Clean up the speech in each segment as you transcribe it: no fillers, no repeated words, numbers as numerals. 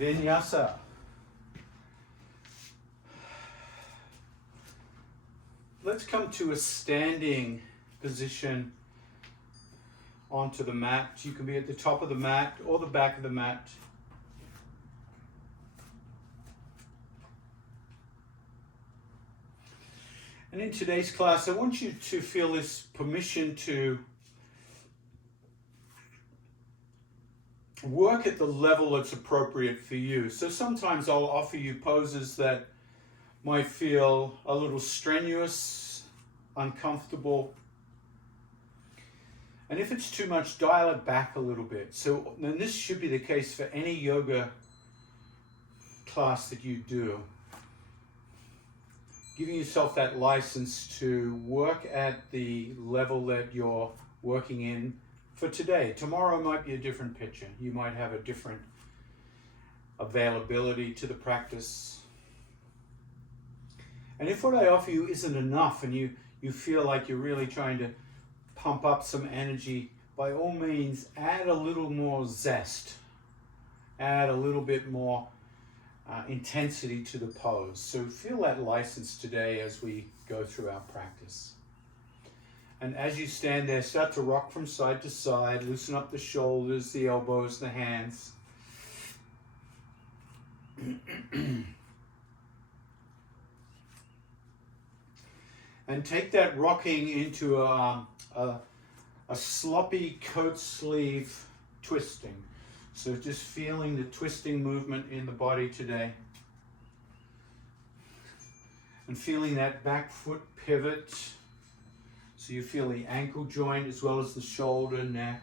Vinyasa. Let's come to a standing position onto the mat. You can be at the top of the mat or the back of the mat. And in today's class, I want you to feel this permission to work at the level that's appropriate for you. So sometimes I'll offer you poses that might feel a little strenuous, uncomfortable. And if it's too much, dial it back a little bit. So, and this should be the case for any yoga class that you do. Giving yourself that license to work at the level that you're working in for today. Tomorrow might be a different picture. You might have a different availability to the practice. And if what I offer you isn't enough and you feel like you're really trying to pump up some energy, by all means, add a little more zest. Add a little bit more intensity to the pose. So feel that license today as we go through our practice. And as you stand there, start to rock from side to side, loosen up the shoulders, the elbows, the hands. And take that rocking into a sloppy coat sleeve twisting. So just feeling the twisting movement in the body today. And feeling that back foot pivot. So you feel the ankle joint as well as the shoulder, neck.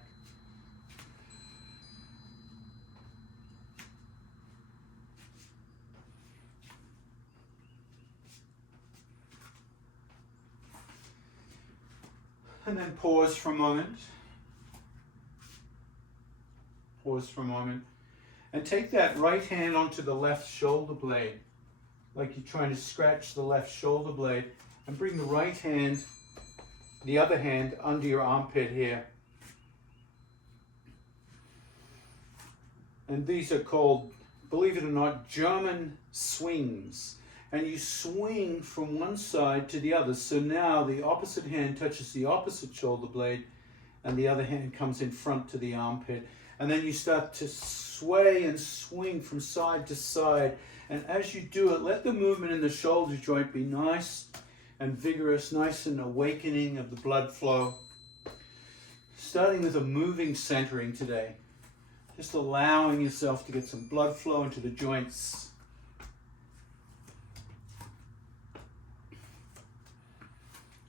And then pause for a moment. Pause for a moment. And take that right hand onto the left shoulder blade, like you're trying to scratch the left shoulder blade, and bring the right hand, the other hand, under your armpit here. And these are called, believe it or not, German swings. And you swing from one side to the other. So now the opposite hand touches the opposite shoulder blade and the other hand comes in front to the armpit. And then you start to sway and swing from side to side. And as you do it, let the movement in the shoulder joint be nice and vigorous, nice and awakening of the blood flow. Starting with a moving centering today. Just allowing yourself to get some blood flow into the joints.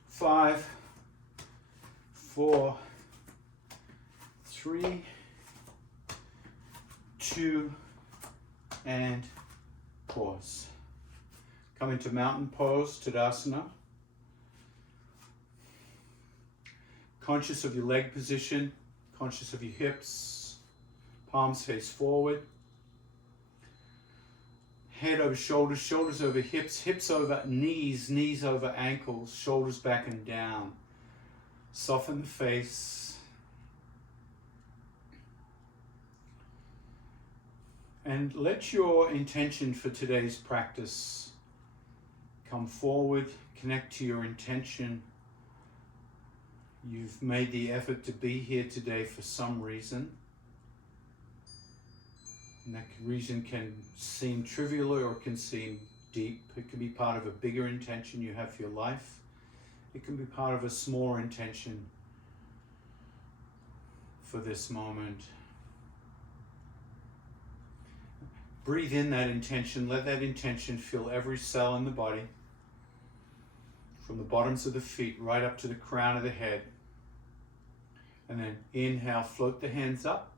5, 4, 3, 2, and pause. Come into mountain pose, Tadasana. Conscious of your leg position, conscious of your hips, palms face forward. Head over shoulders, shoulders over hips, hips over knees, knees over ankles, shoulders back and down. Soften the face. And let your intention for today's practice come forward, connect to your intention. You've made the effort to be here today for some reason. And that reason can seem trivial or it can seem deep. It can be part of a bigger intention you have for your life. It can be part of a smaller intention for this moment. Breathe in that intention. Let that intention fill every cell in the body, from the bottoms of the feet right up to the crown of the head. And then inhale, float the hands up.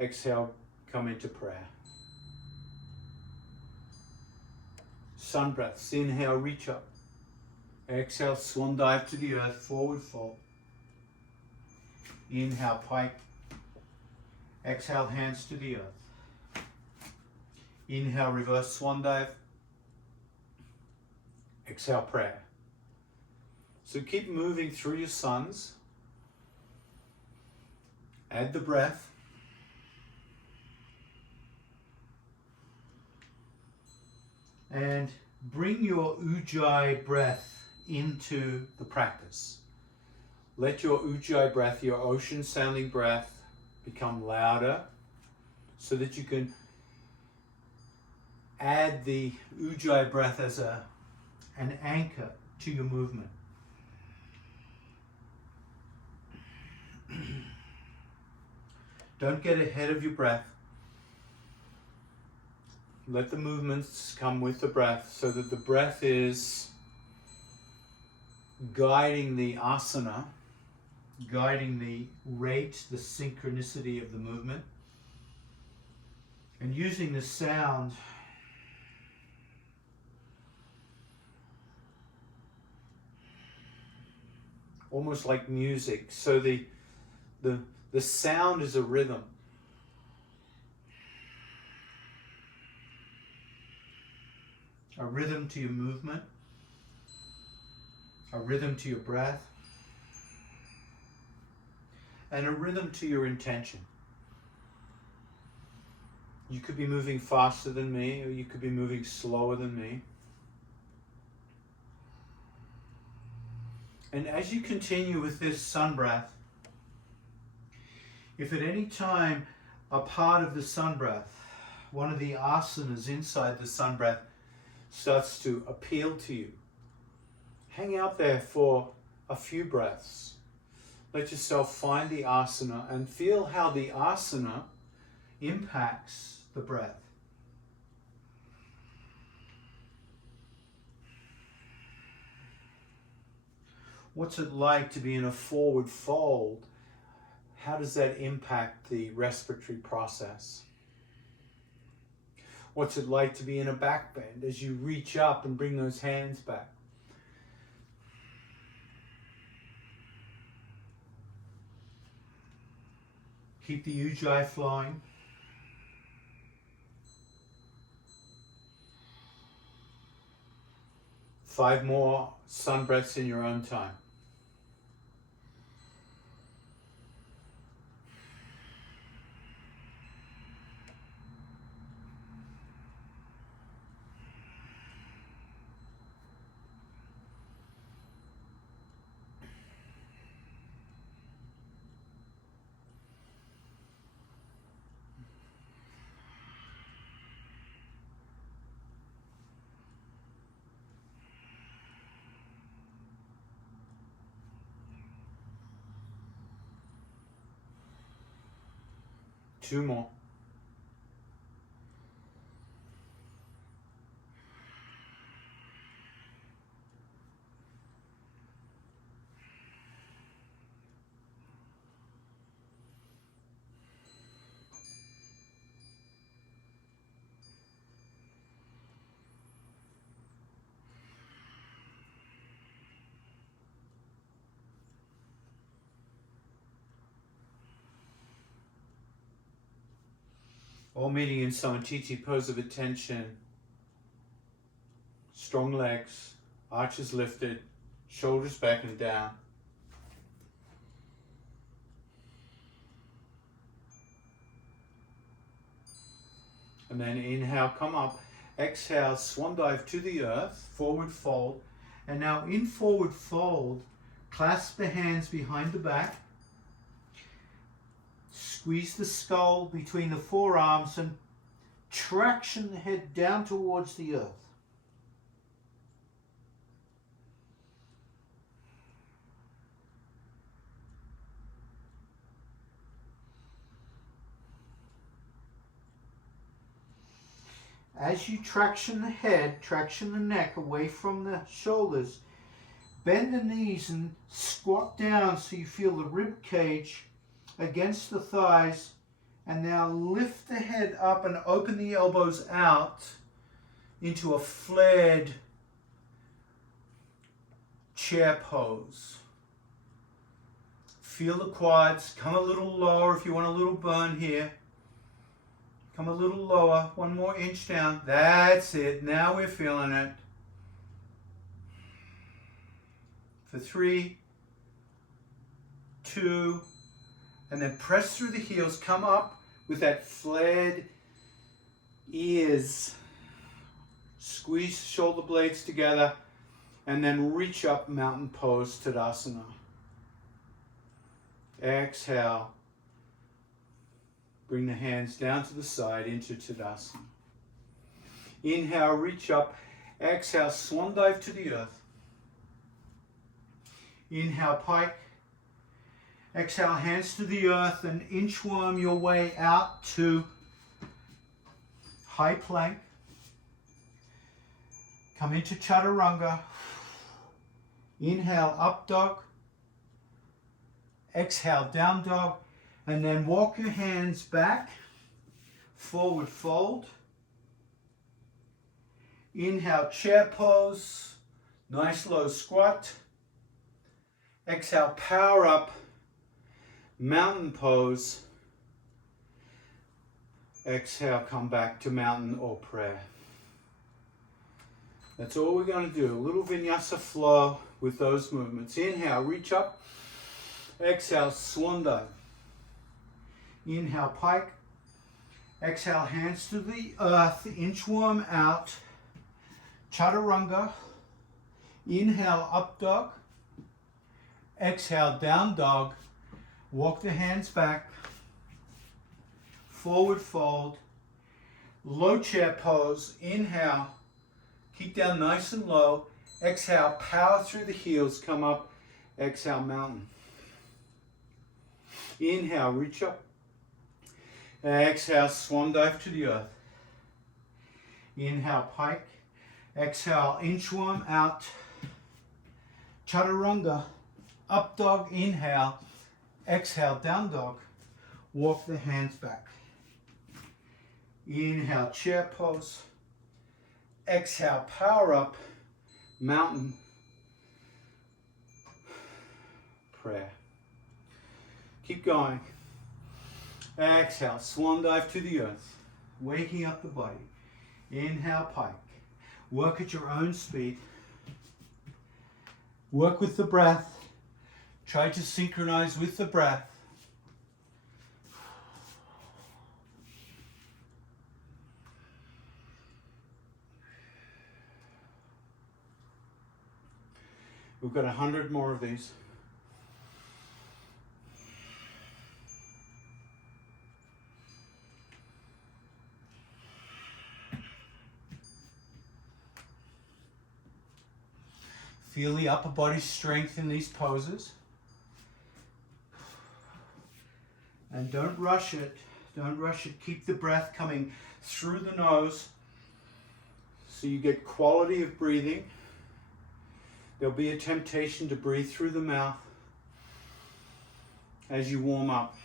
Exhale, come into prayer. Sun breaths. Inhale, reach up. Exhale, swan dive to the earth, forward fold. Inhale, pike. Exhale, hands to the earth. Inhale, reverse swan dive. Exhale, prayer. So keep moving through your suns. Add the breath. and bring your Ujjayi breath into the practice. Let your Ujjayi breath, your ocean sounding breath, become louder so that you can add the Ujjayi breath as an anchor to your movement. Don't get ahead of your breath. Let the movements come with the breath so that the breath is guiding the asana, guiding the rate, the synchronicity of the movement, and using the sound almost like music. So the sound is a rhythm. A rhythm to your movement, a rhythm to your breath, and a rhythm to your intention. You could be moving faster than me, or you could be moving slower than me. And as you continue with this sun breath, if at any time a part of the sun breath, one of the asanas inside the sun breath, starts to appeal to you, hang out there for a few breaths. Let yourself find the asana and feel how the asana impacts the breath. What's it like to be in a forward fold? How does that impact the respiratory process? What's it like to be in a back bend as you reach up and bring those hands back? Keep the Ujjayi flowing. Five more sun breaths in your own time. Two more. All meeting in Samatiti, pose of attention. Strong legs, arches lifted, shoulders back and down. And then inhale, come up. Exhale, swan dive to the earth, forward fold. And now in forward fold, clasp the hands behind the back. Squeeze the skull between the forearms and traction the head down towards the earth. As you traction the head, traction the neck away from the shoulders, bend the knees and squat down so you feel the rib cage against the thighs, and now lift the head up and open the elbows out into a flared chair pose. Feel the quads, come a little lower if you want a little burn here. Come a little lower, one more inch down. That's it, now we're feeling it. For 3, 2, and then press through the heels, come up with that flared ears, Squeeze the shoulder blades together and then reach up, mountain pose, Tadasana. Exhale. Bring the hands down to the side into Tadasana. Inhale, reach up. Exhale, swan dive to the earth. Inhale, pike. Exhale, hands to the earth and inchworm your way out to high plank. Come into chaturanga. Inhale, up dog. Exhale, down dog. And then walk your hands back. Forward fold. Inhale, chair pose. Nice low squat. Exhale, power up. Mountain pose. Exhale, come back to mountain or prayer. That's all we're going to do. A little Vinyasa flow with those movements. Inhale, reach up. Exhale, swan dive. Inhale, pike. Exhale, hands to the earth. Inchworm out. Chaturanga. Inhale, up dog. Exhale, down dog. Walk the hands back. Forward fold. Low chair pose. Inhale. Keep down nice and low. Exhale, power through the heels. Come up. Exhale, mountain. Inhale, reach up. Exhale, swan dive to the earth. Inhale, pike. Exhale, inchworm out. Chaturanga. Up dog, inhale. Exhale, down dog. Walk the hands back. Inhale, chair pose. Exhale, power up. Mountain. Prayer. Keep going. Exhale, swan dive to the earth. Waking up the body. Inhale, pike. Work at your own speed. Work with the breath. Try to synchronize with the breath. We've got 100 more of these. Feel the upper body strength in these poses. And don't rush it. Don't rush it. Keep the breath coming through the nose so you get quality of breathing. There'll be a temptation to breathe through the mouth as you warm up.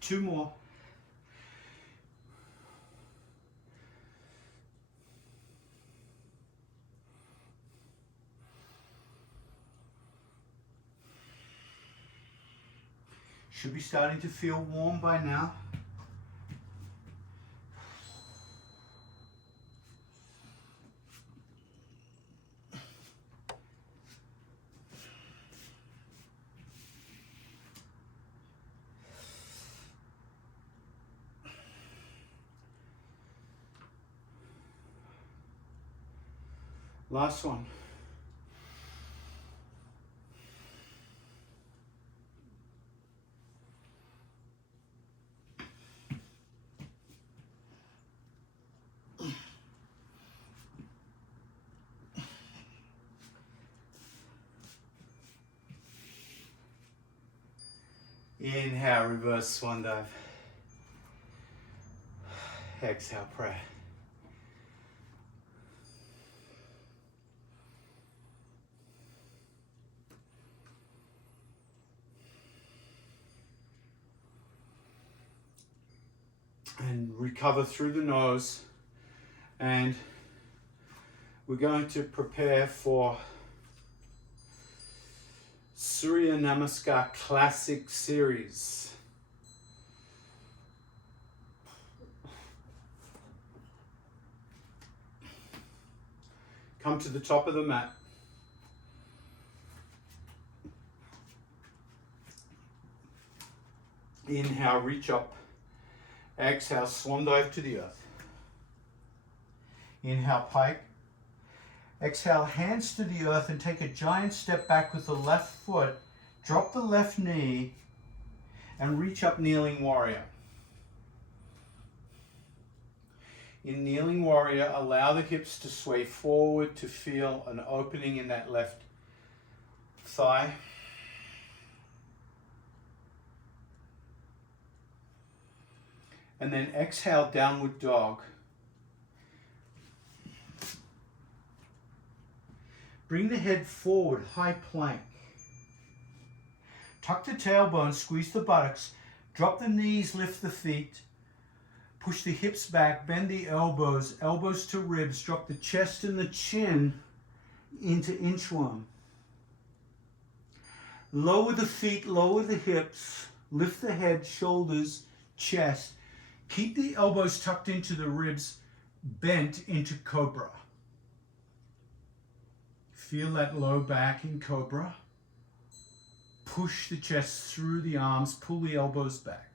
Two more. Should be starting to feel warm by now. Last one. Inhale, reverse swan dive. Exhale, pray. And recover through the nose. And we're going to prepare for Surya Namaskar Classic Series. Come to the top of the mat. Inhale, reach up. Exhale, swan dive to the earth. Inhale, pike. Exhale, hands to the earth and take a giant step back with the left foot. Drop the left knee and reach up, kneeling warrior. In kneeling warrior, allow the hips to sway forward to feel an opening in that left thigh. And then exhale, downward dog. Bring the head forward, high plank. Tuck the tailbone, squeeze the buttocks, drop the knees, lift the feet, push the hips back, bend the elbows, elbows to ribs, drop the chest and the chin into inchworm. Lower the feet, lower the hips, lift the head, shoulders, chest. Keep the elbows tucked into the ribs, bent into cobra. Feel that low back in cobra. Push the chest through the arms, pull the elbows back.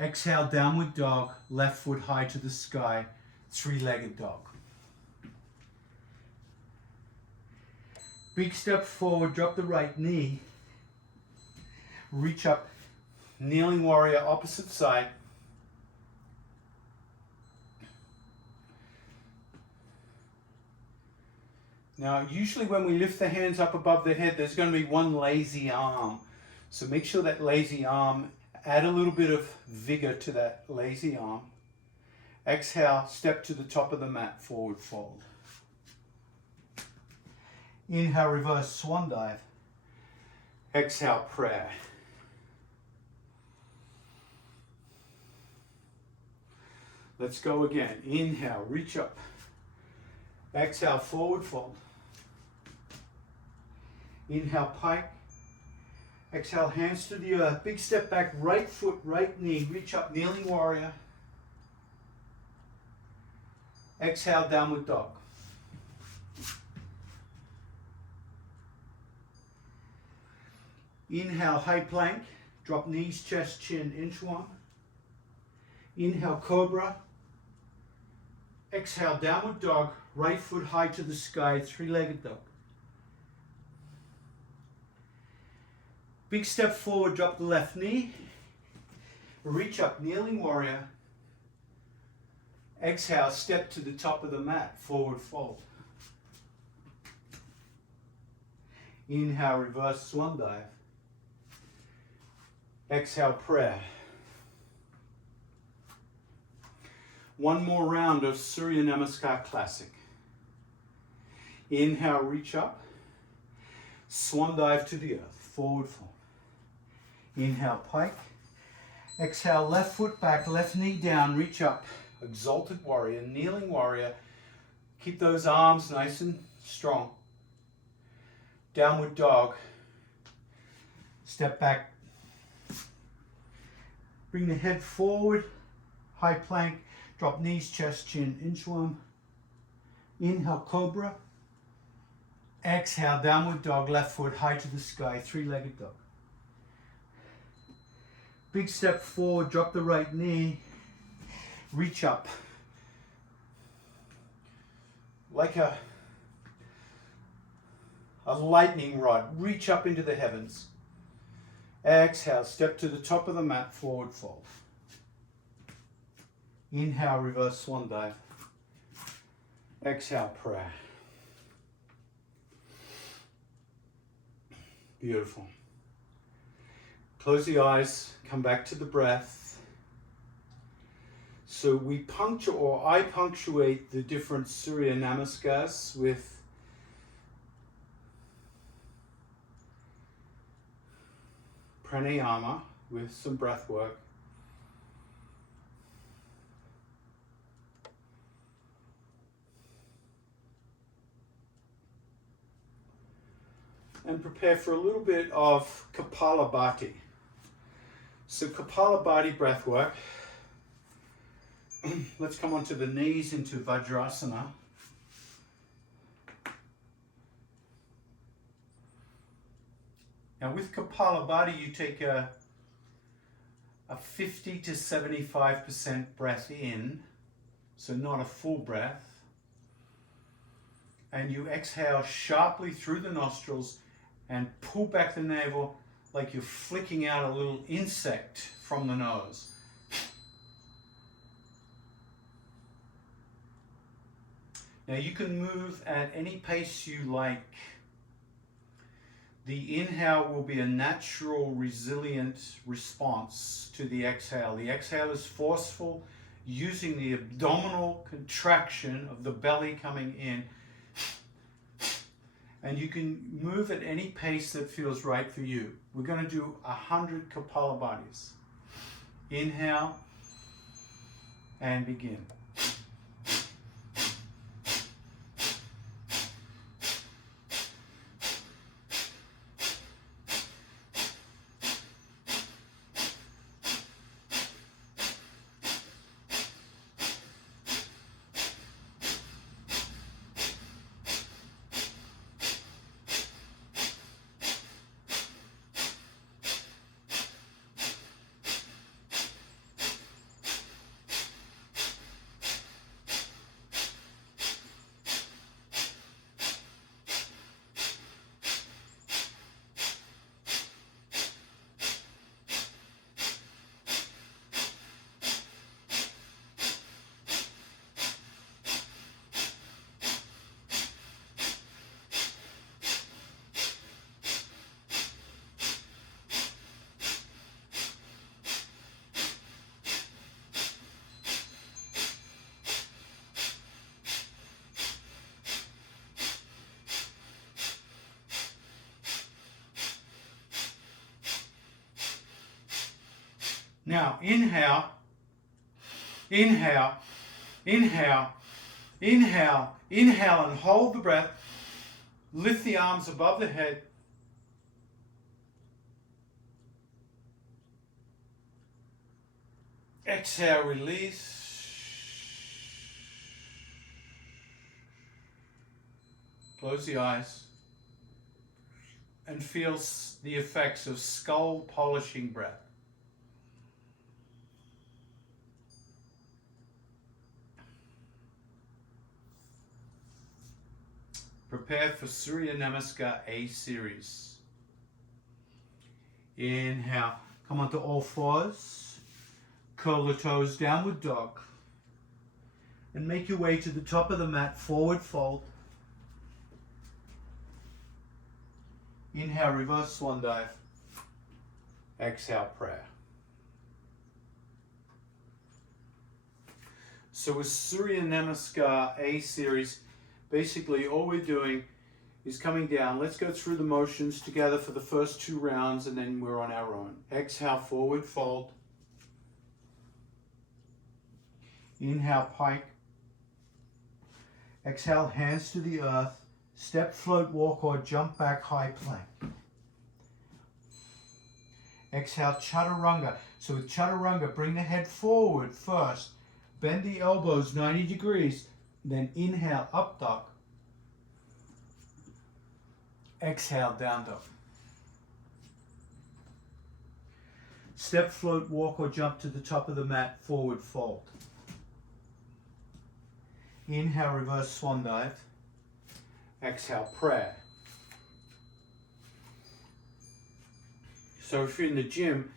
Exhale, downward dog, left foot high to the sky, three-legged dog. Big step forward, drop the right knee. Reach up, kneeling warrior, opposite side. Now, usually when we lift the hands up above the head, there's going to be one lazy arm. So make sure that lazy arm, add a little bit of vigor to that lazy arm. Exhale, step to the top of the mat, forward fold. Inhale, reverse swan dive. Exhale, prayer. Let's go again. Inhale, reach up. Exhale, forward fold. Inhale, pike. Exhale, hands to the earth. Big step back, right foot, right knee. Reach up, kneeling warrior. Exhale, downward dog. Inhale, high plank. Drop knees, chest, chin, inchworm. Inhale, cobra. Exhale, downward dog. Right foot high to the sky, three-legged dog. Big step forward, drop the left knee. Reach up, kneeling warrior. Exhale, step to the top of the mat, forward fold. Inhale, reverse swan dive. Exhale, prayer. One more round of Surya Namaskar Classic. Inhale, reach up. Swan dive to the earth, forward fold. Inhale, pike. Exhale, left foot back, left knee down, reach up. Exalted warrior, kneeling warrior. Keep those arms nice and strong. Downward dog. Step back. Bring the head forward, high plank. Drop knees, chest, chin, inchworm. Inhale, cobra. Exhale, downward dog, left foot high to the sky, three-legged dog. Big step forward, drop the right knee, reach up. Like a lightning rod, reach up into the heavens. Exhale, step to the top of the mat, forward fold. Inhale, reverse swan dive. Exhale, prayer. Beautiful. Close the eyes, come back to the breath. So we puncture, or I punctuate the different Surya Namaskars with Pranayama, with some breath work. And prepare for a little bit of Kapalabhati. So Kapalabhati breath work. Let's come onto the knees into Vajrasana. Now with Kapalabhati, you take a 50 to 75% breath in, so not a full breath. And you exhale sharply through the nostrils and pull back the navel like you're flicking out a little insect from the nose. Now you can move at any pace you like. The inhale will be a natural, resilient response to the exhale. The exhale is forceful, using the abdominal contraction of the belly coming in. And you can move at any pace that feels right for you. We're going to do 100 Kapalabhatis. Inhale and begin. Now, inhale, inhale, inhale, inhale, inhale, and hold the breath. Lift the arms above the head. Exhale, release. Close the eyes and feel the effects of skull polishing breath. Prepare for Surya Namaskar A series. Inhale, come onto all fours, curl the toes, downward dog, and make your way to the top of the mat, forward fold. Inhale, reverse swan dive. Exhale, prayer. So with Surya Namaskar A series, basically all we're doing is coming down. Let's go through the motions together for the first 2 rounds and then we're on our own. Exhale, forward fold. Inhale, pike. Exhale, hands to the earth. Step, float, walk, or jump back, high plank. Exhale, chaturanga. So with chaturanga, bring the head forward first. Bend the elbows 90 degrees. Then inhale, up dog. Exhale, down dog. Step, float, walk, or jump to the top of the mat, forward fold. Inhale, reverse swan dive. Exhale, prayer. So if you're in the gym,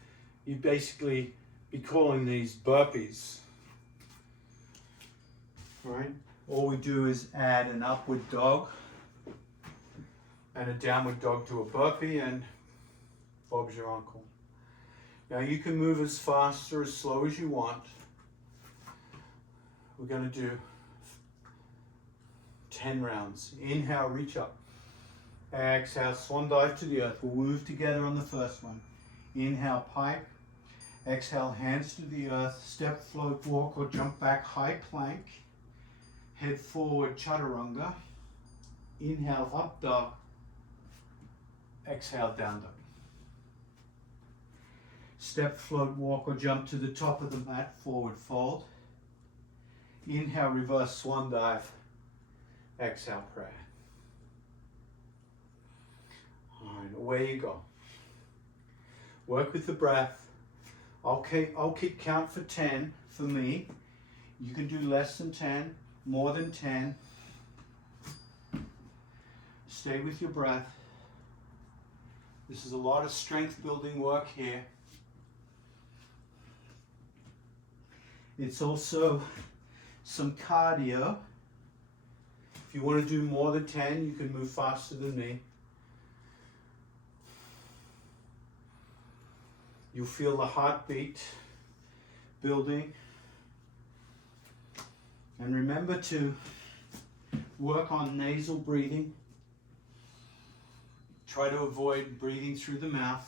you basically be calling these burpees. Right? All we do is add an upward dog and a downward dog to a burpee, and Bob's your uncle. Now you can move as fast or as slow as you want. We're going to do 10 rounds. Inhale, reach up. Exhale, swan dive to the earth. We'll move together on the first one. Inhale, pike. Exhale, hands to the earth. Step, float, walk, or jump back, high plank. Head forward, chaturanga. Inhale, up dog. Exhale, down dog. Step, float, walk, or jump to the top of the mat, forward fold. Inhale, reverse swan dive. Exhale, prayer. All right, away you go. Work with the breath. I'll keep count for 10 for me. You can do less than 10, more than 10. Stay with your breath. This is a lot of strength building work here. It's also some cardio. If you want to do more than 10, you can move faster than me. You'll feel the heartbeat building. And remember to work on nasal breathing. Try to avoid breathing through the mouth.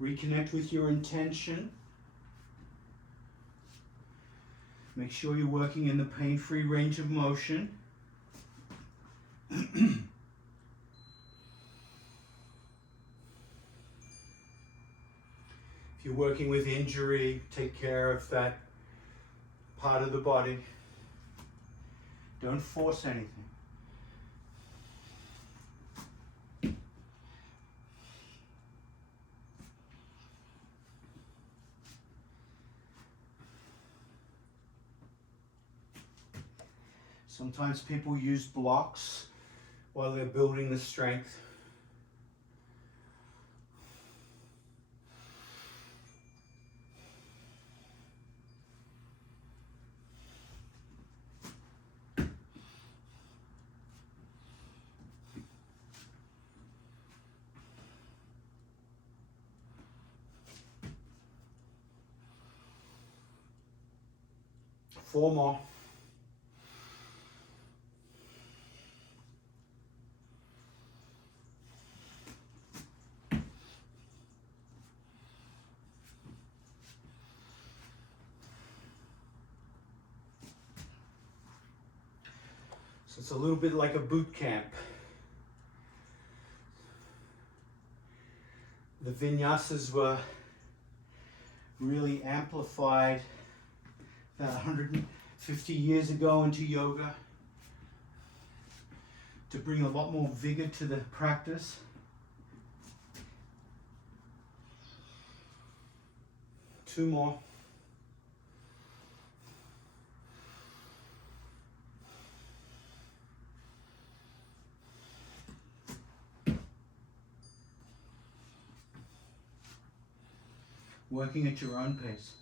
Reconnect with your intention. Make sure you're working in the pain-free range of motion. If you're working with injury, take care of that part of the body. Don't force anything. Sometimes people use blocks while they're building the strength. Four more. So it's a little bit like a boot camp. The vinyasas were really amplified about 150 years ago into yoga to bring a lot more vigor to the practice. Two more. Working at your own pace.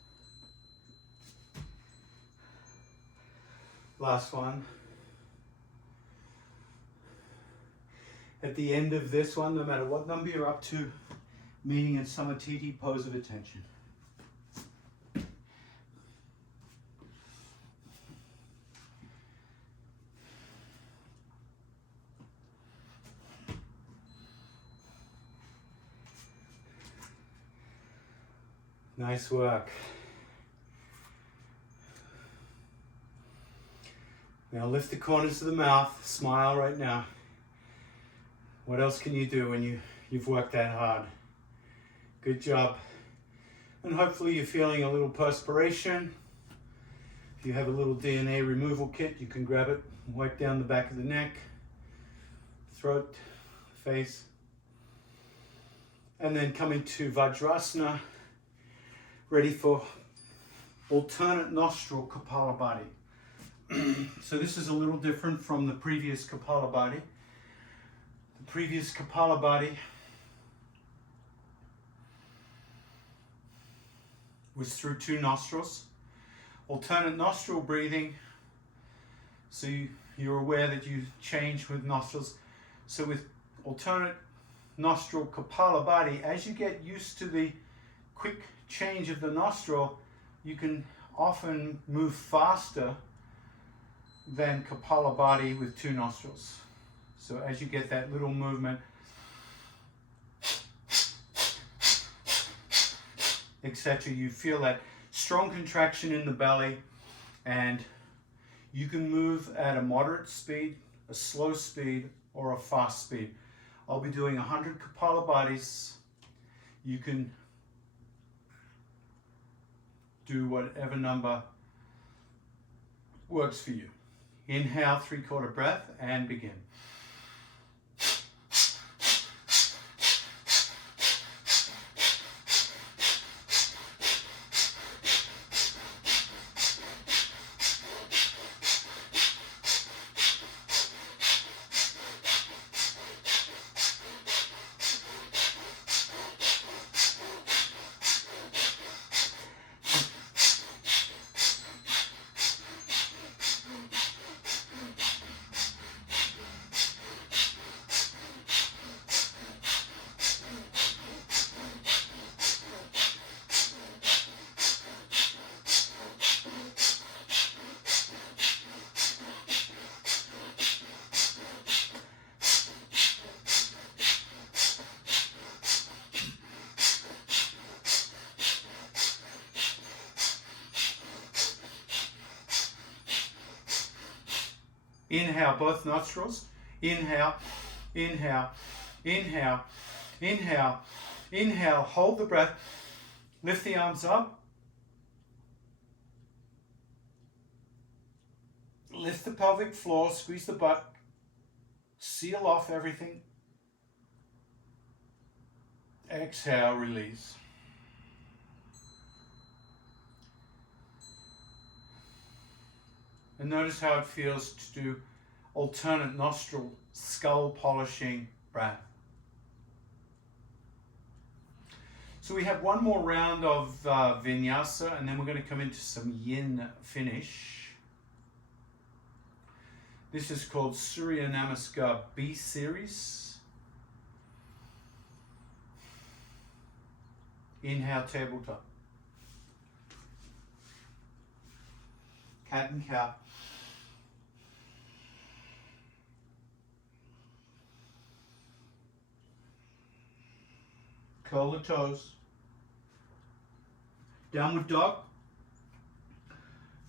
Last one. At the end of this one, no matter what number you're up to, meaning in Samatiti, pose of attention. Nice work. Now lift the corners of the mouth, smile right now. What else can you do when you've worked that hard? Good job. And hopefully you're feeling a little perspiration. If you have a little DNA removal kit, you can grab it, wipe down the back of the neck, throat, face. And then come into Vajrasana, ready for alternate nostril Kapalabhati. So this is a little different from the previous Kapalabhati. The previous Kapalabhati was through two nostrils. Alternate nostril breathing, so you're aware that you change with nostrils. So with alternate nostril Kapalabhati, as you get used to the quick change of the nostril, you can often move faster than Kapalabhati with two nostrils. So as you get that little movement, etc., you feel that strong contraction in the belly, and you can move at a moderate speed, a slow speed, or a fast speed. I'll be doing 100 Kapalabatis. You can do whatever number works for you. Inhale, 3/4 breath, and begin. Inhale, both nostrils. Inhale, inhale, inhale, inhale, inhale. Hold the breath. Lift the arms up. Lift the pelvic floor. Squeeze the butt. Seal off everything. Exhale, release. And notice how it feels to do alternate nostril skull polishing breath. So we have one more round of Vinyasa, and then we're going to come into some Yin finish. This is called Surya Namaskar B series. Inhale, tabletop. Cat and cow. Curl the toes. Downward dog.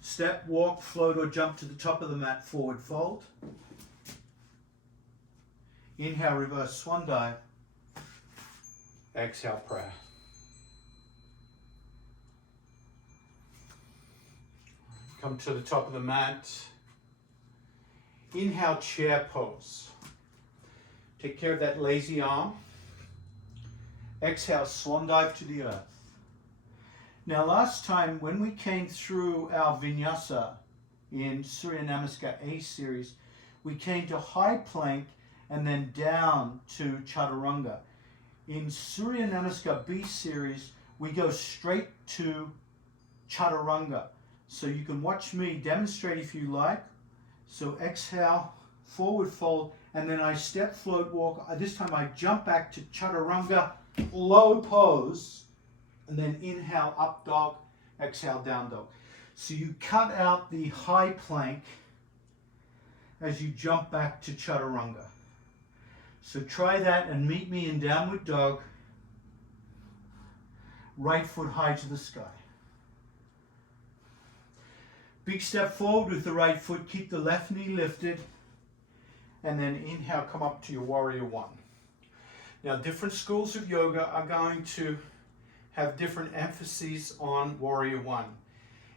Step, walk, float, or jump to the top of the mat, forward fold. Inhale, reverse swan dive. Exhale, prayer. Come to the top of the mat. Inhale, chair pose. Take care of that lazy arm. Exhale, swan dive to the earth. Now last time when we came through our Vinyasa in Surya Namaskar A series, we came to high plank and then down to Chaturanga. In Surya Namaskar B series, we go straight to Chaturanga. So you can watch me demonstrate if you like. So exhale, forward fold, and then I step, float, walk. This time I jump back to Chaturanga, low pose, and then inhale, up dog, exhale, down dog. So you cut out the high plank as you jump back to Chaturanga. So try that and meet me in downward dog, right foot high to the sky. Big step forward with the right foot, keep the left knee lifted, and then inhale, come up to your warrior one. Now different schools of yoga are going to have different emphases on warrior one.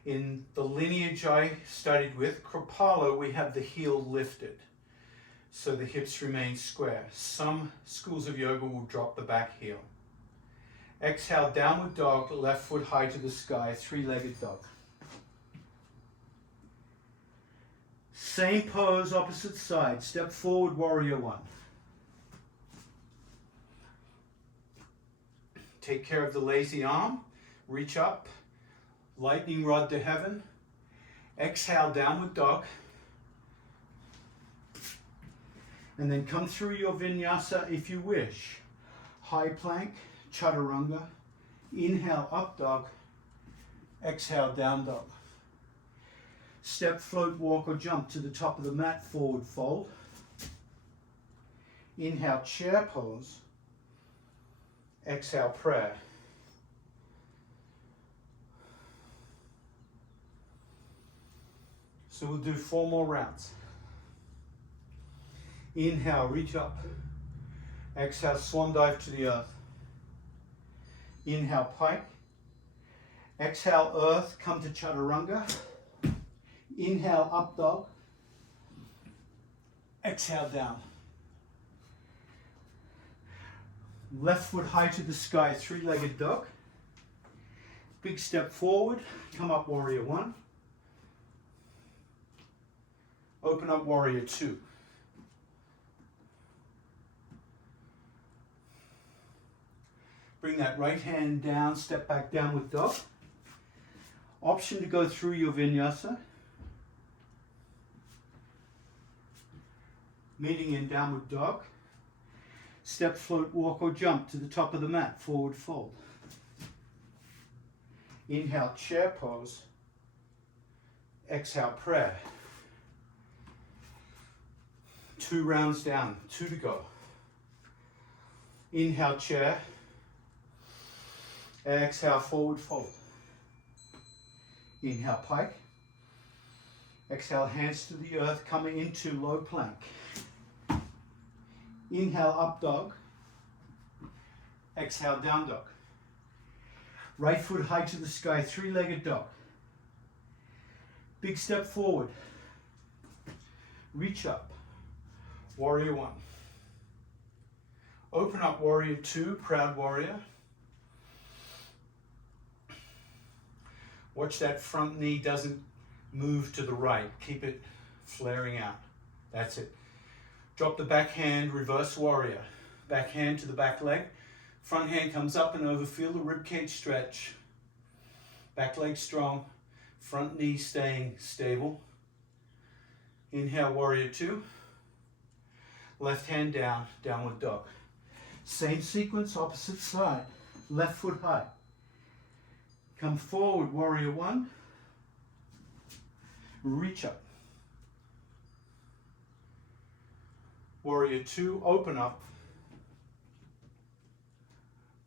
In the lineage I studied with, Kripalu, we have the heel lifted, so the hips remain square. Some schools of yoga will drop the back heel. Exhale, downward dog, left foot high to the sky, three-legged dog. Same pose, opposite side. Step forward, warrior one. Take care of the lazy arm. Reach up, lightning rod to heaven. Exhale, downward dog. And then come through your Vinyasa if you wish. High plank, Chaturanga. Inhale, up dog. Exhale, down dog. Step, float, walk, or jump to the top of the mat, forward fold. Inhale, chair pose. Exhale, prayer. So we'll do 4 more rounds. Inhale, reach up. Exhale, swan dive to the earth. Inhale, pike. Exhale, earth, come to chaturanga. Inhale, up dog. Exhale, down. Left foot high to the sky, three-legged dog. Big step forward, come up warrior one. Open up warrior two. Bring that right hand down, step back down with dog. Option to go through your vinyasa. Meeting in downward dog. Step, float, walk or jump to the top of the mat, forward fold. Inhale, chair pose. Exhale, prayer. 2 rounds down, 2 to go. Inhale, chair. Exhale, forward fold. Inhale, pike. Exhale, hands to the earth, coming into low plank. Inhale, up dog. Exhale, down dog. Right foot high to the sky, three-legged dog. Big step forward. Reach up. Warrior one. Open up warrior two, proud warrior. Watch that front knee doesn't move to the right. Keep it flaring out. That's it. Drop the back hand, reverse warrior. Back hand to the back leg. Front hand comes up and over. Feel the ribcage stretch. Back leg strong. Front knee staying stable. Inhale, warrior two. Left hand down, downward dog. Same sequence, opposite side. Left foot high. Come forward, warrior one. Reach up. Warrior two, open up.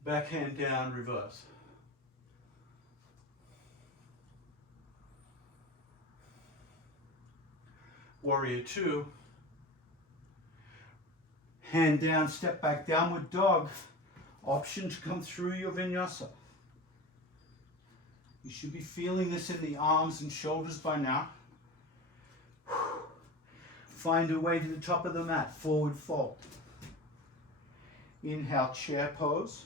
Back hand down, reverse. Warrior two. Hand down, step back, downward dog. Option to come through your vinyasa. You should be feeling this in the arms and shoulders by now. Find a way to the top of the mat, forward fold. Inhale, chair pose.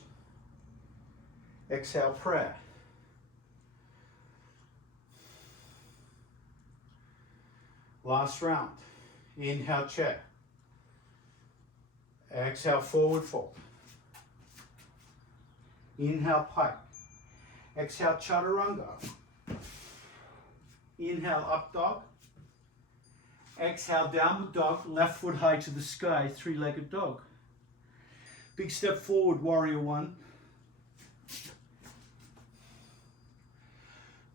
Exhale, prayer. Last round. Inhale, chair. Exhale, forward fold. Inhale, pike. Exhale, chaturanga. Inhale, up dog. Exhale, downward dog. Left foot high to the sky, three-legged dog. Big step forward, warrior one.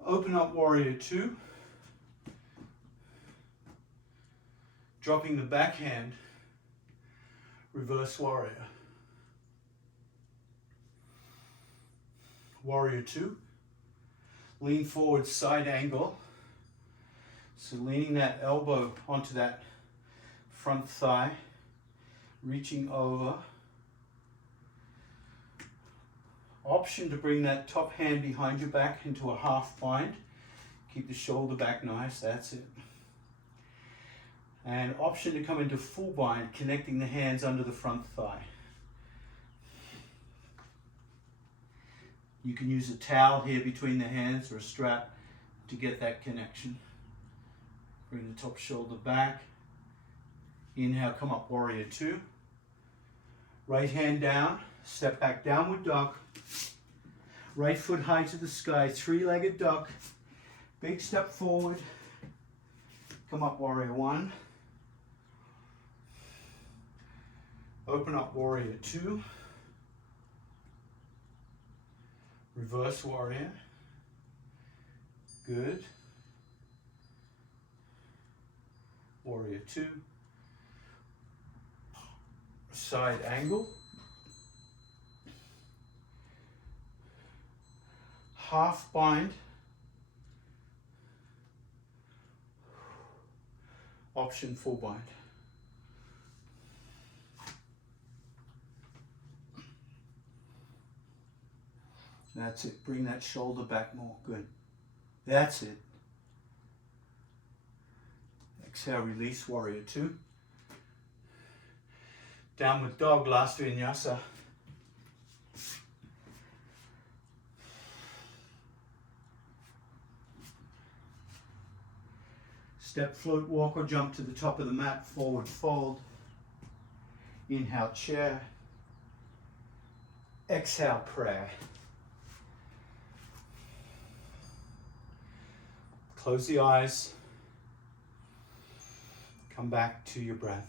Open up, warrior two. Dropping the backhand, reverse warrior. Warrior two. Lean forward, side angle. So leaning that elbow onto that front thigh, reaching over. Option to bring that top hand behind your back into a half bind. Keep the shoulder back nice, that's it. And option to come into full bind, connecting the hands under the front thigh. You can use a towel here between the hands or a strap to get that connection. Bring the top shoulder back. Inhale, come up, warrior two. Right hand down, step back, downward dog. Right foot high to the sky, three-legged dog. Big step forward. Come up, warrior one. Open up, warrior two. Reverse warrior. Good. Warrior two. Side angle. Half bind. Option full bind. That's it. Bring that shoulder back more. Good. That's it. Exhale, release, warrior two. Downward dog, last vinyasa. Step, float, walk or jump to the top of the mat, forward fold. Inhale, chair. Exhale, prayer. Close the eyes. Come back to your breath.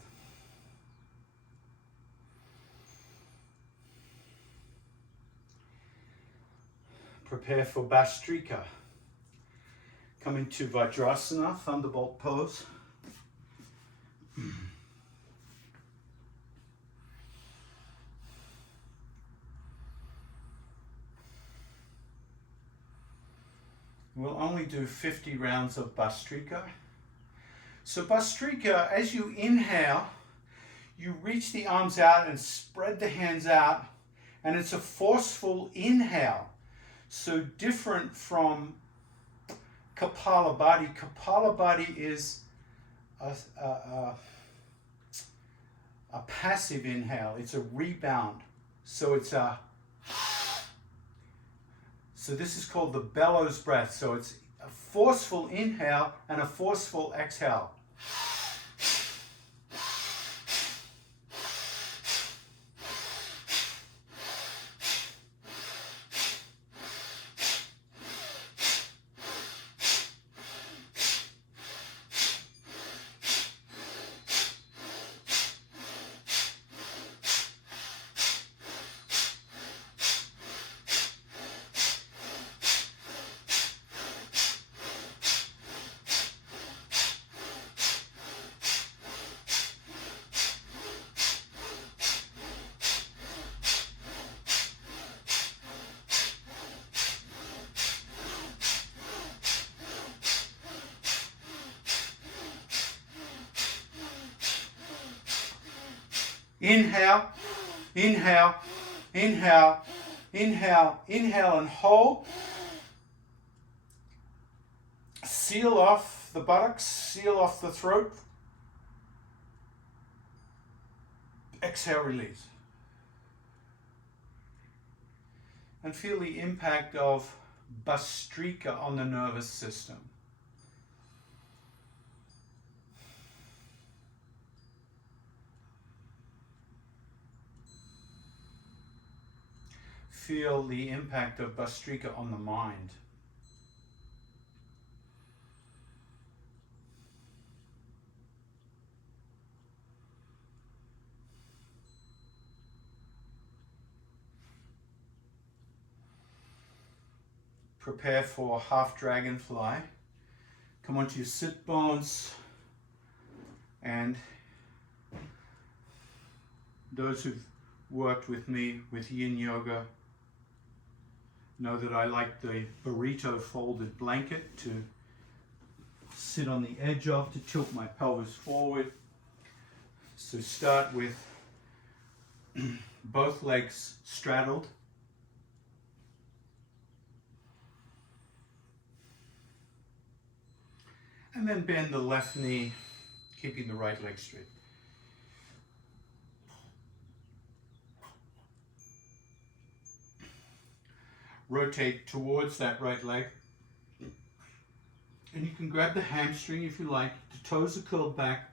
Prepare for Bhastrika. Come into Vajrasana, Thunderbolt pose. We'll only do 50 rounds of Bhastrika. So Bhastrika, as you inhale, you reach the arms out and spread the hands out, and it's a forceful inhale. So different from Kapalabhati. Kapalabhati is a passive inhale. It's a rebound. So it's a. So this is called the bellows breath. So it's a forceful inhale and a forceful exhale. Inhale, inhale, inhale, inhale, inhale and hold. Seal off the buttocks, seal off the throat. Exhale, release. And feel the impact of Bhastrika on the nervous system. Feel the impact of Bhastrika on the mind. Prepare for half dragonfly. Come onto your sit bones, and those who've worked with me with yin yoga know that I like the burrito folded blanket to sit on the edge of, to tilt my pelvis forward. So start with both legs straddled. And then bend the left knee, keeping the right leg straight. Rotate towards that right leg. And you can grab the hamstring if you like. The toes are curled back.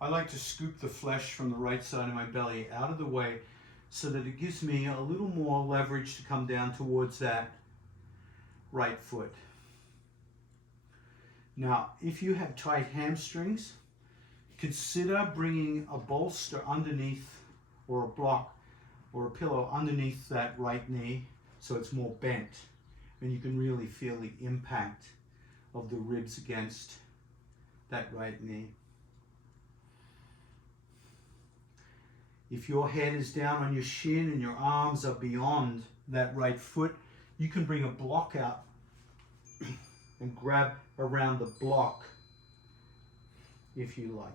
I like to scoop the flesh from the right side of my belly out of the way so that it gives me a little more leverage to come down towards that right foot. Now, if you have tight hamstrings, consider bringing a bolster underneath, or a block or a pillow underneath that right knee so it's more bent, and you can really feel the impact of the ribs against that right knee. If your head is down on your shin and your arms are beyond that right foot, you can bring a block out and grab around the block if you like.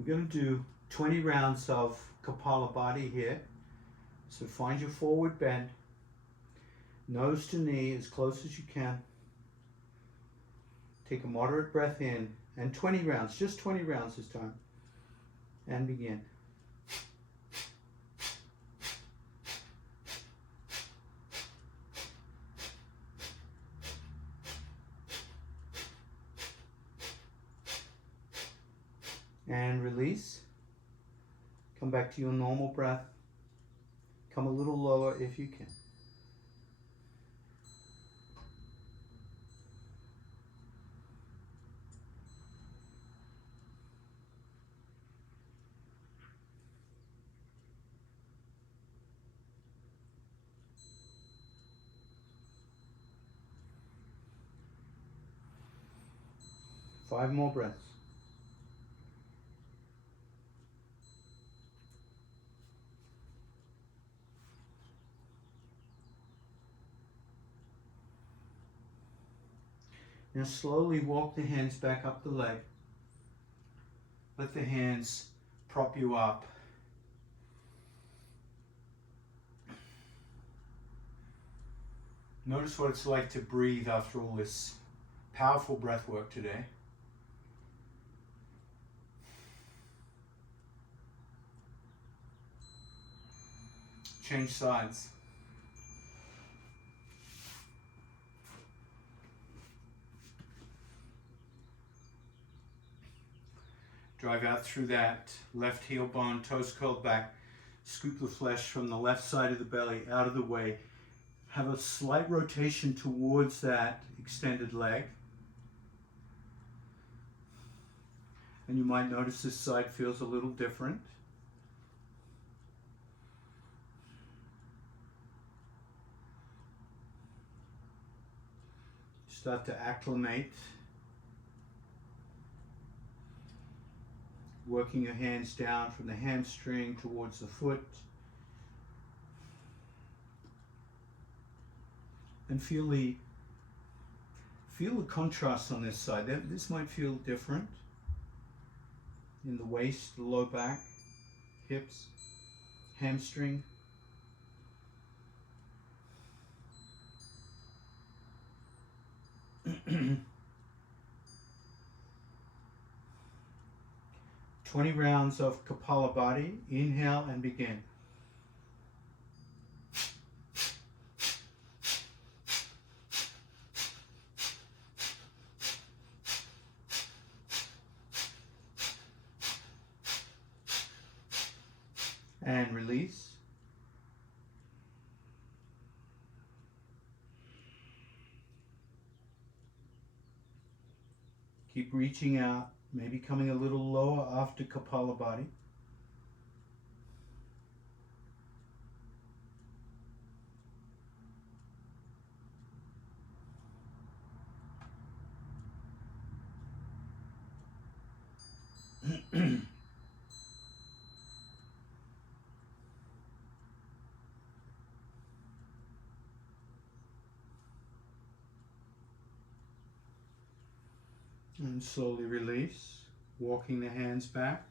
We're going to do 20 rounds of Kapalabhati here. So find your forward bend, nose to knee as close as you can. Take a moderate breath in, and 20 rounds, just 20 rounds this time. And begin. And release. Come back to your normal breath. Come a little lower if you can. Five more breaths. Now slowly walk the hands back up the leg. Let the hands prop you up. Notice what it's like to breathe after all this powerful breath work today. Change sides. Drive out through that left heel bone, toes curled back. Scoop the flesh from the left side of the belly out of the way. Have a slight rotation towards that extended leg. And you might notice this side feels a little different. Start to acclimate. Working your hands down from the hamstring towards the foot. And feel the contrast on this side. This might feel different in the waist, the low back, hips, hamstring. "20 rounds of Kapalabhati. Inhale and begin. And release. Keep reaching out, maybe coming a little lower after Kapalabhati. And slowly release, walking the hands back.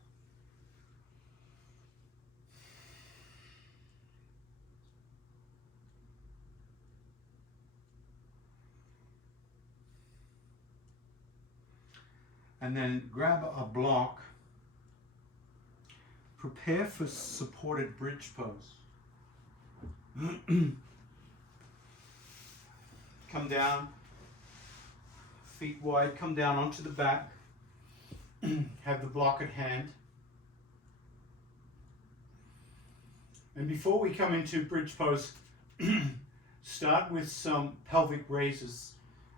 And then grab a block. Prepare for supported bridge pose. Come down. Feet wide, come down onto the back. Have the block at hand. And before we come into bridge pose, start with some pelvic raises.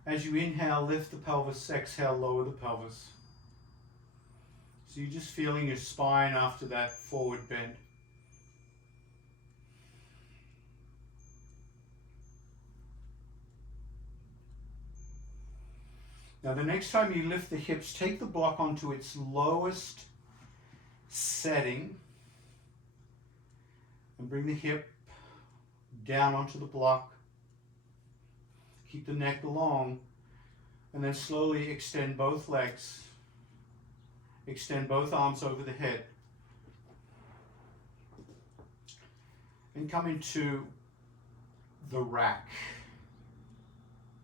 As you inhale, lift the pelvis, exhale, lower the pelvis. So you're just feeling your spine after that forward bend. Now the next time you lift the hips, take the block onto its lowest setting and bring the hip down onto the block. Keep the neck long and then slowly extend both legs. Extend both arms over the head. And come into the rack.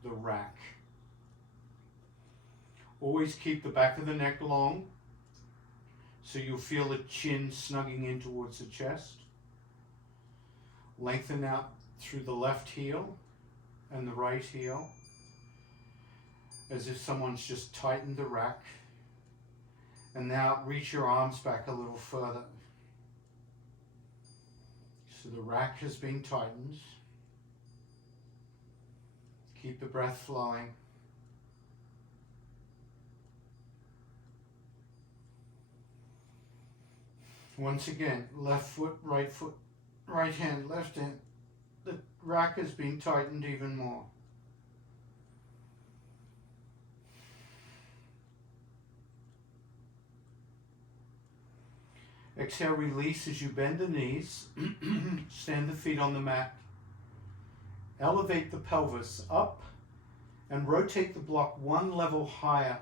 The rack. Always keep the back of the neck long, so you'll feel the chin snugging in towards the chest. Lengthen out through the left heel and the right heel, as if someone's just tightened the rack. And now reach your arms back a little further. So the rack has been tightened. Keep the breath flowing. Once again, left foot, right hand, left hand. The rack has been tightened even more. Exhale, release as you bend the knees. Stand the feet on the mat. Elevate the pelvis up and rotate the block one level higher.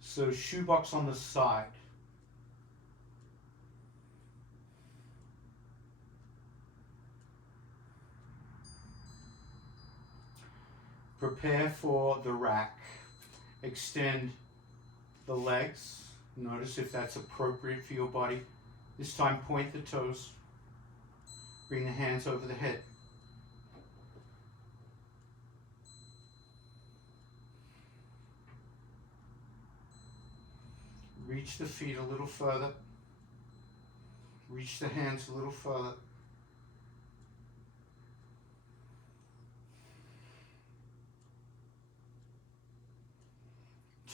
So shoebox on the side. Prepare for the rack. Extend the legs. Notice if that's appropriate for your body. This time point the toes. Bring the hands over the head. Reach the feet a little further. Reach the hands a little further.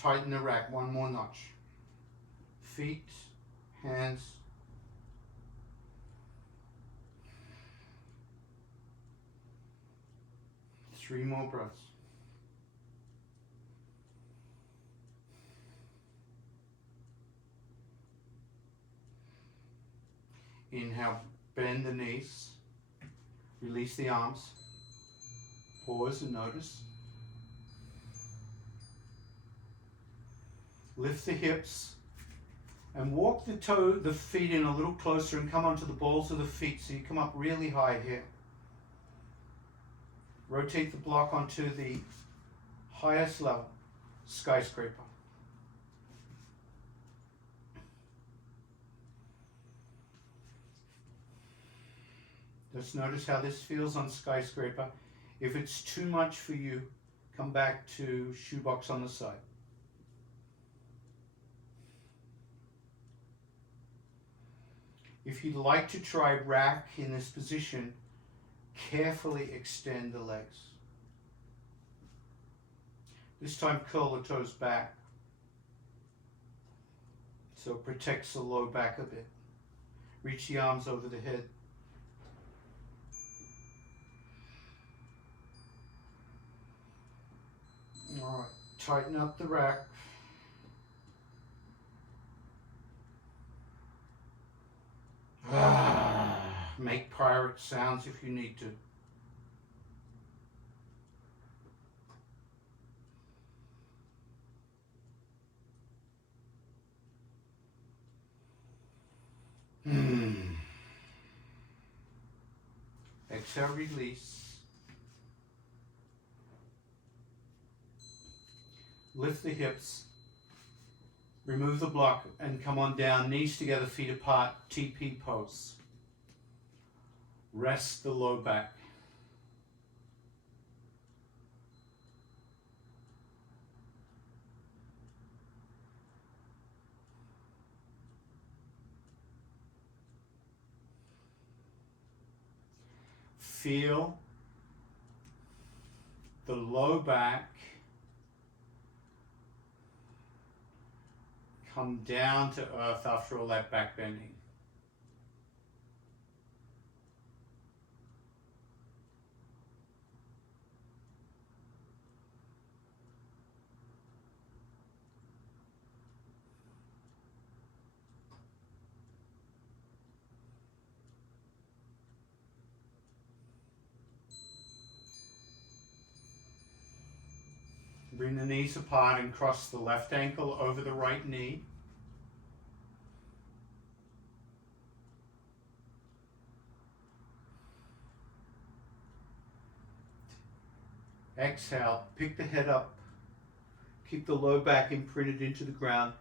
Tighten the rack one more notch. Feet, hands. Three more breaths. Inhale, bend the knees. Release the arms. Pause and notice. Lift the hips and walk the feet in a little closer and come onto the balls of the feet so you come up really high here. Rotate the block onto the highest level, skyscraper. Just notice how this feels on skyscraper. If it's too much for you, come back to shoebox on the side. If you'd like to try rack in this position, carefully extend the legs. This time curl the toes back, so it protects the low back a bit. Reach the arms over the head. All right, tighten up the rack. Make pirate sounds if you need to. Exhale, release. Lift the hips. Remove the block and come on down, knees together, feet apart, TP pose. Rest the low back. Feel the low back come down to earth after all that back bending. Bring the knees apart and cross the left ankle over the right knee. Exhale, pick the head up, keep the low back imprinted into the ground,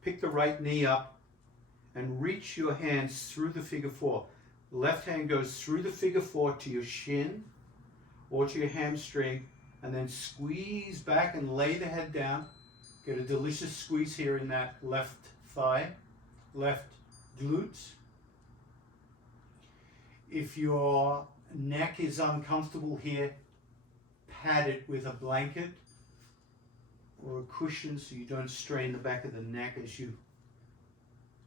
pick the right knee up and reach your hands through the figure four. Left hand goes through the figure four to your shin or to your hamstring, and then squeeze back and lay the head down. Get a delicious squeeze here in that left thigh, left glute. If your neck is uncomfortable here, pad it with a blanket or a cushion so you don't strain the back of the neck as you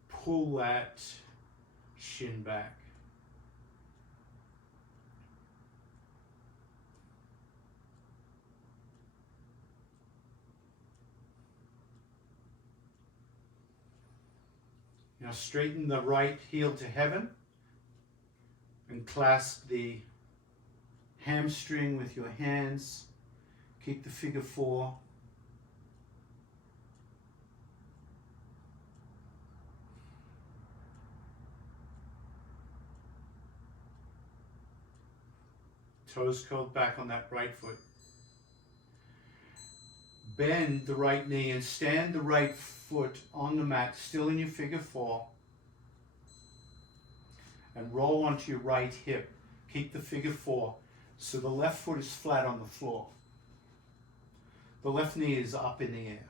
pull that shin back. Now straighten the right heel to heaven and clasp the hamstring with your hands. Keep the figure four. Toes curled back on that right foot. Bend the right knee and stand the right foot on the mat, still in your figure four. And roll onto your right hip. Keep the figure four. So the left foot is flat on the floor. The left knee is up in the air.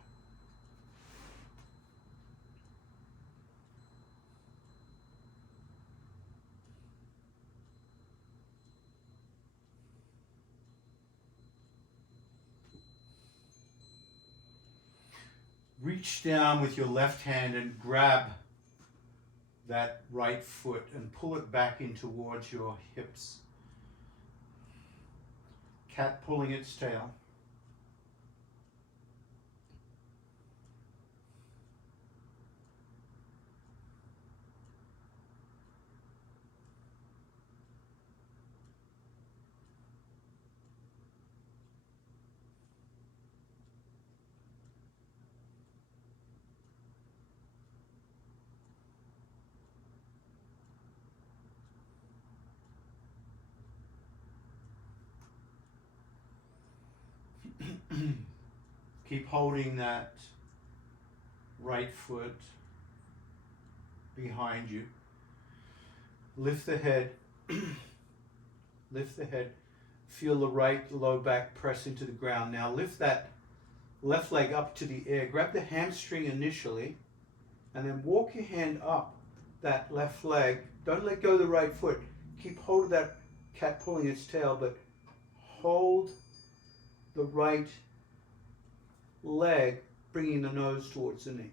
Reach down with your left hand and grab that right foot and pull it back in towards your hips. Cat pulling its tail. Keep holding that right foot behind you. Lift the head. Lift the head. Feel the right low back press into the ground. Now lift that left leg up to the air. Grab the hamstring initially and then walk your hand up that left leg. Don't let go of the right foot. Keep hold of that cat pulling its tail, but hold the right leg, bringing the nose towards the knee.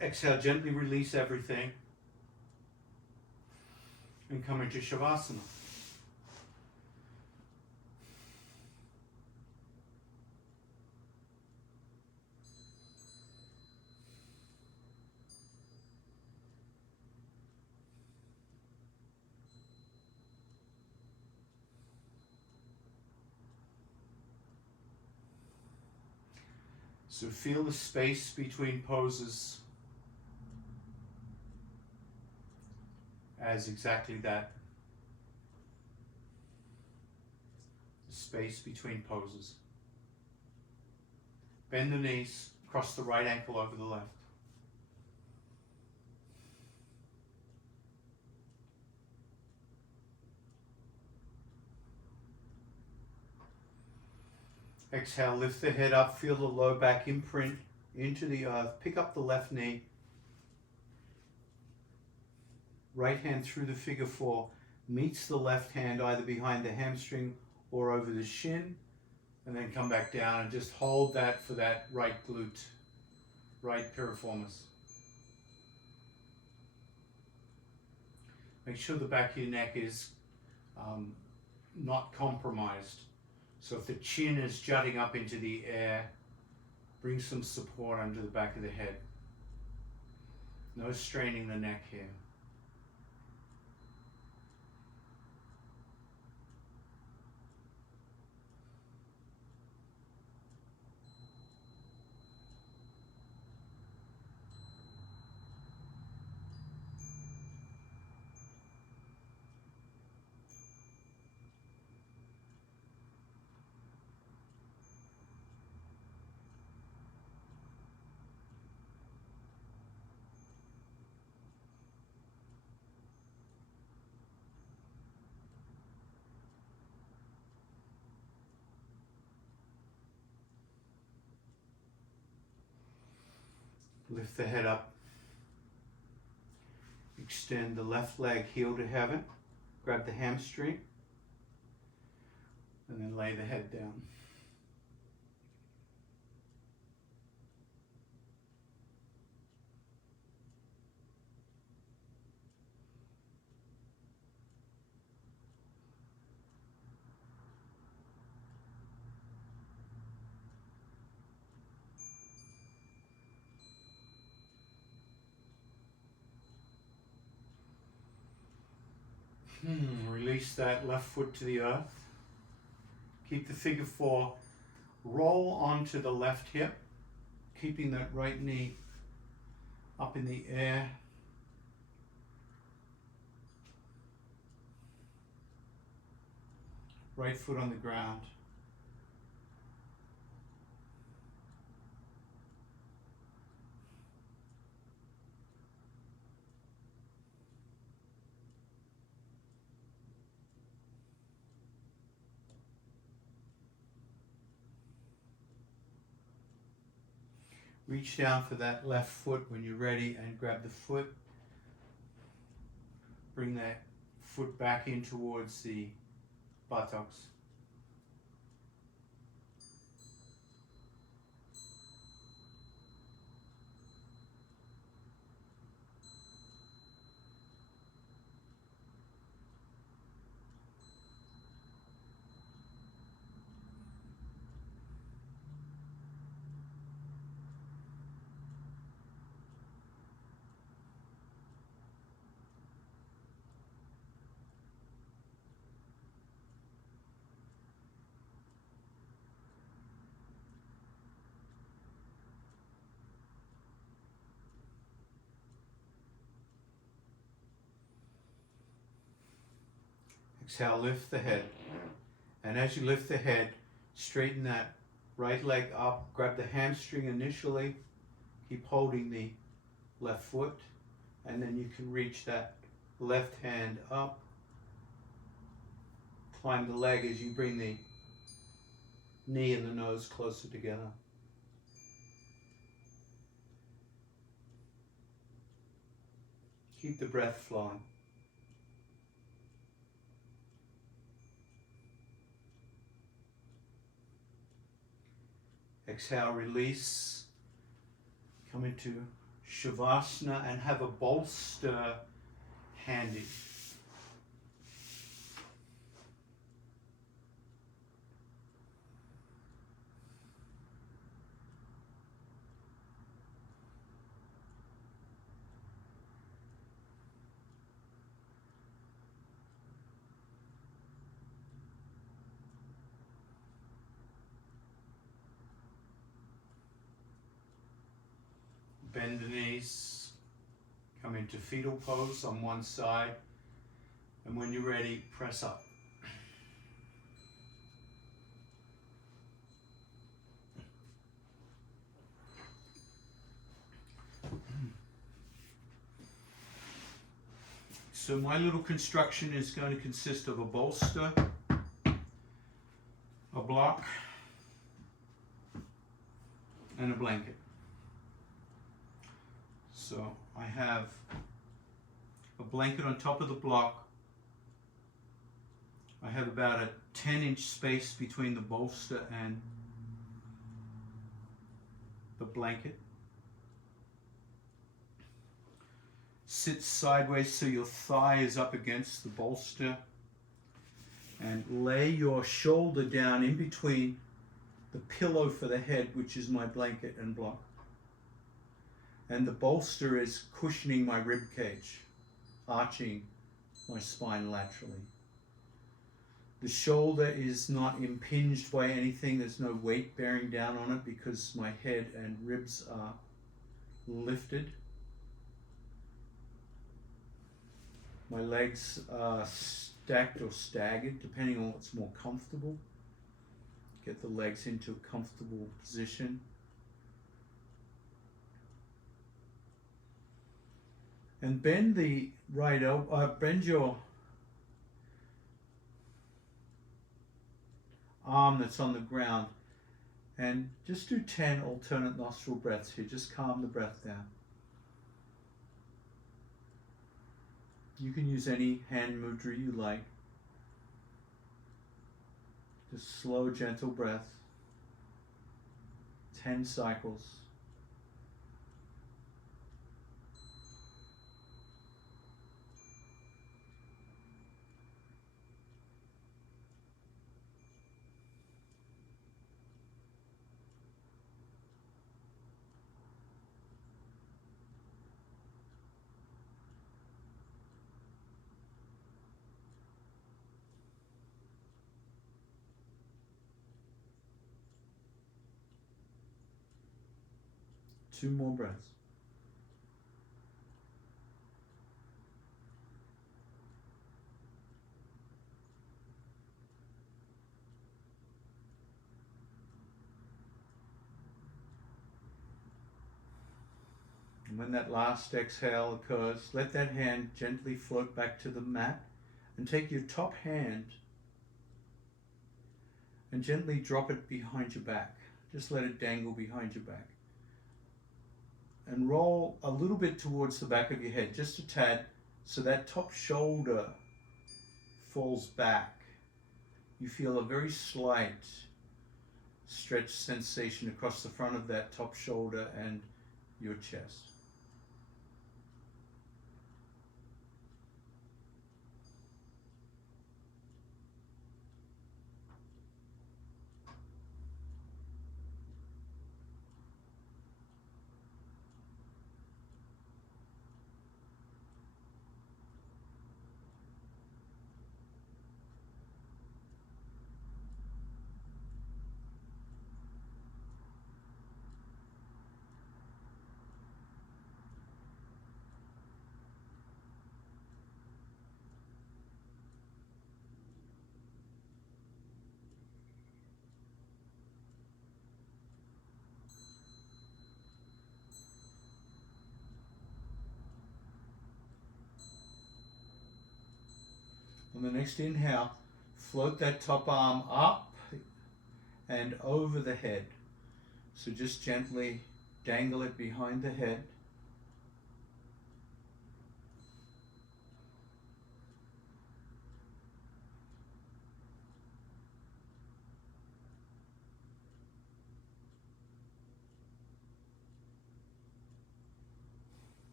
Exhale, gently release everything and come into Shavasana. So feel the space between poses as exactly that. The space between poses. Bend the knees, cross the right ankle over the left. Exhale, lift the head up, feel the low back imprint into the earth. Pick up the left knee. Right hand through the figure four, meets the left hand either behind the hamstring or over the shin, and then come back down and just hold that for that right glute, right piriformis. Make sure the back of your neck is not compromised. So if the chin is jutting up into the air, bring some support under the back of the head. No straining the neck here. Lift the head up. Extend the left leg heel to heaven. Grab the hamstring. And then lay the head down. Release that left foot to the earth. Keep the figure four. Roll onto the left hip, keeping that right knee up in the air. Right foot on the ground. Reach down for that left foot when you're ready and grab the foot. Bring that foot back in towards the buttocks. Exhale, lift the head. And as you lift the head, straighten that right leg up. Grab the hamstring initially. Keep holding the left foot. And then you can reach that left hand up. Climb the leg as you bring the knee and the nose closer together. Keep the breath flowing. Exhale, release. Come into Shavasana and have a bolster handy. Bend the knees, come into fetal pose on one side, and when you're ready, press up. So my little construction is going to consist of a bolster, a block, and a blanket. So I have a blanket on top of the block. I have about a 10-inch space between the bolster and the blanket. Sit sideways so your thigh is up against the bolster, and lay your shoulder down in between the pillow for the head, which is my blanket and block. And the bolster is cushioning my rib cage, arching my spine laterally. The shoulder is not impinged by anything. There's no weight bearing down on it because my head and ribs are lifted. My legs are stacked or staggered, depending on what's more comfortable. Get the legs into a comfortable position. And bend the right elbow, bend your arm that's on the ground And just do 10 alternate nostril breaths here. Just calm the breath down. You can use any hand mudra you like. Just slow, gentle breath. 10 cycles. Two more breaths. And when that last exhale occurs, let that hand gently float back to the mat and take your top hand and gently drop it behind your back. Just let it dangle behind your back. And roll a little bit towards the back of your head, just a tad, so that top shoulder falls back. You feel a very slight stretch sensation across the front of that top shoulder and your chest. On the next inhale, float that top arm up and over the head. So just gently dangle it behind the head.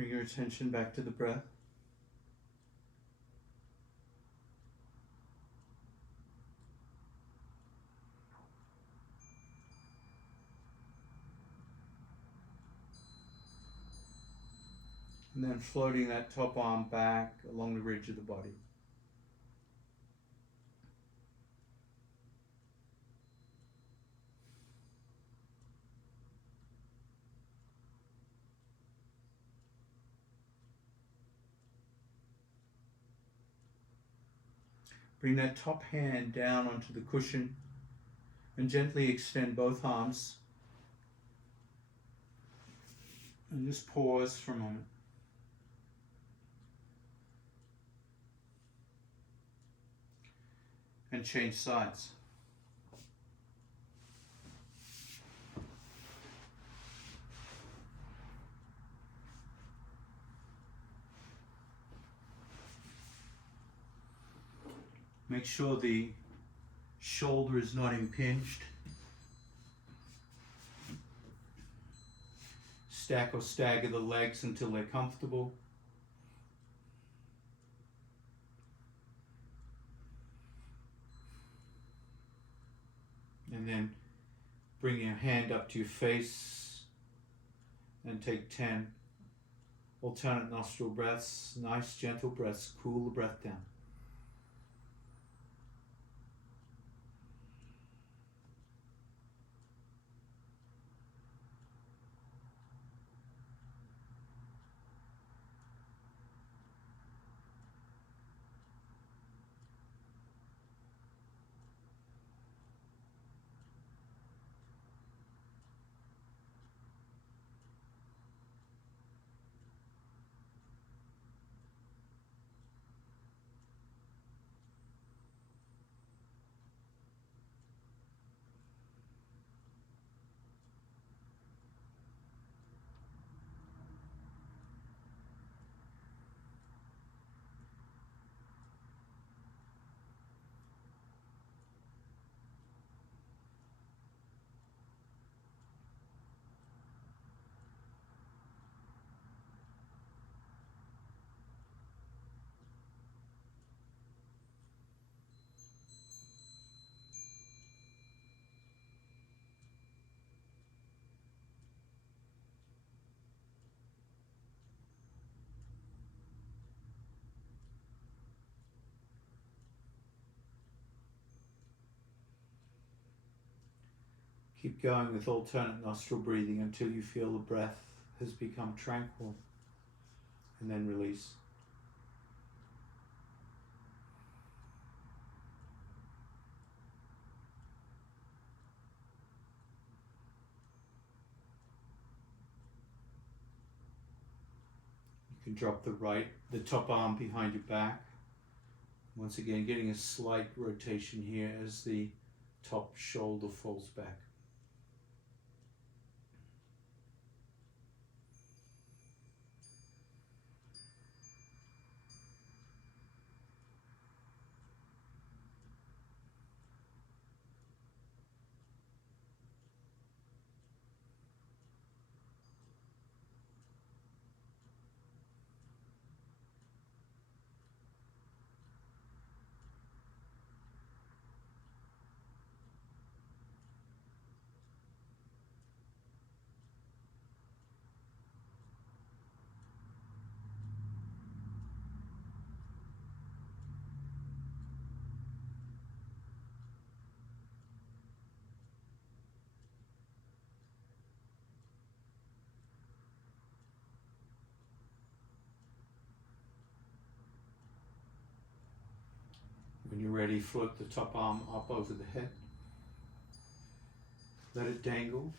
Bring your attention back to the breath. And then floating that top arm back along the ridge of the body. Bring that top hand down onto the cushion and gently extend both arms. And just pause for a moment. And change sides. Make sure the shoulder is not impinged. Stack or stagger the legs until they're comfortable. And then bring your hand up to your face and take 10 alternate nostril breaths, nice gentle breaths, cool the breath down. Keep going with alternate nostril breathing until you feel the breath has become tranquil, and then release. You can drop the top arm behind your back. Once again, getting a slight rotation here as the top shoulder falls back. When you're ready, float the top arm up over the head. Let it dangle.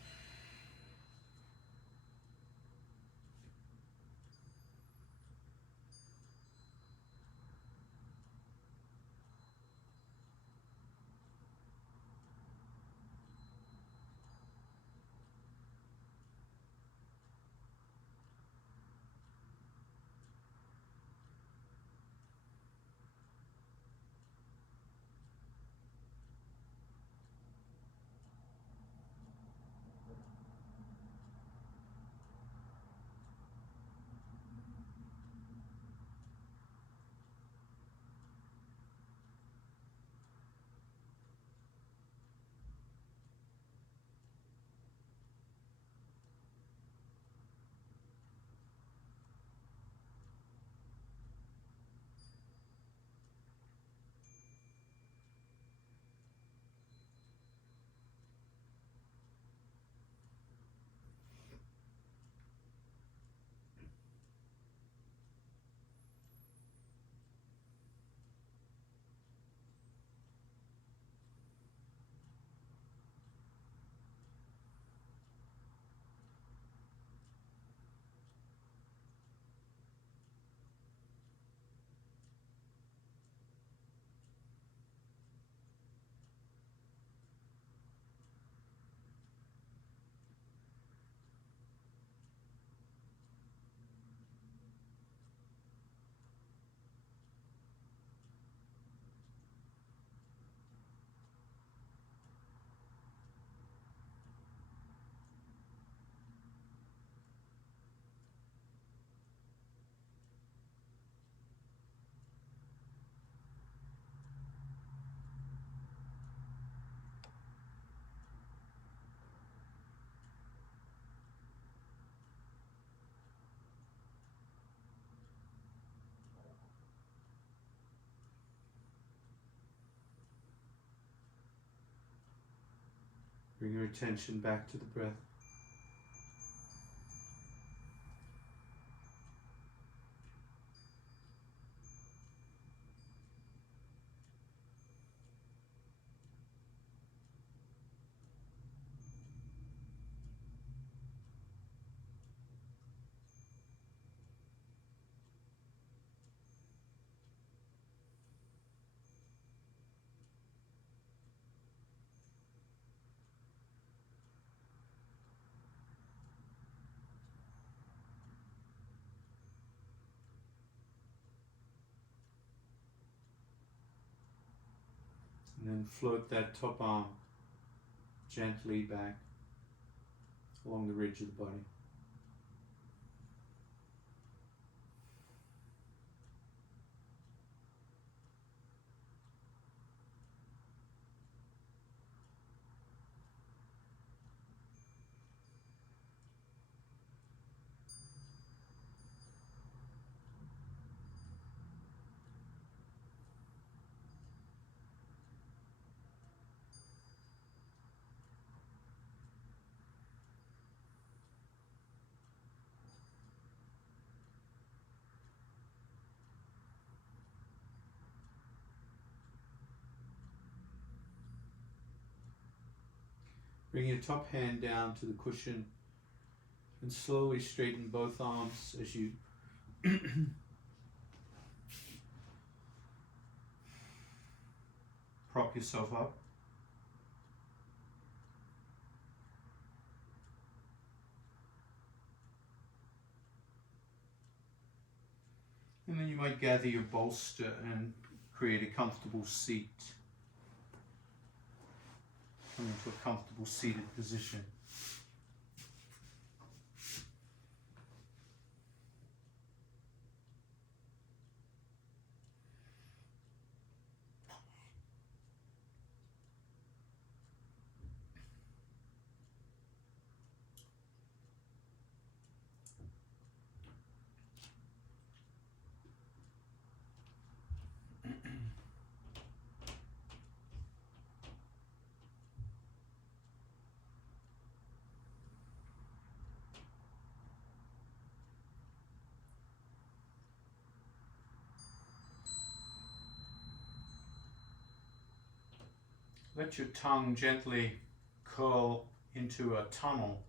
Bring your attention back to the breath. And then float that top arm gently back along the ridge of the body. Bring your top hand down to the cushion and slowly straighten both arms as you prop yourself up. And then you might gather your bolster and create a comfortable seat. Come into a comfortable seated position. Let your tongue gently curl into a tunnel,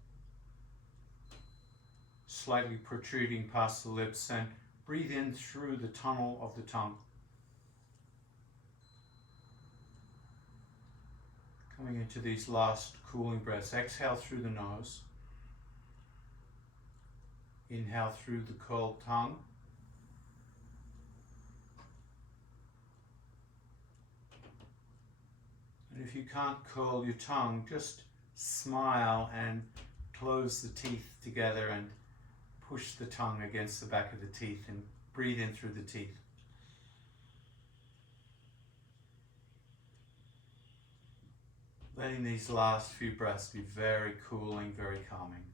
slightly protruding past the lips, and breathe in through the tunnel of the tongue. Coming into these last cooling breaths, exhale through the nose. Inhale through the curled tongue. And if you can't curl your tongue, just smile and close the teeth together and push the tongue against the back of the teeth and breathe in through the teeth. Letting these last few breaths be very cooling, very calming.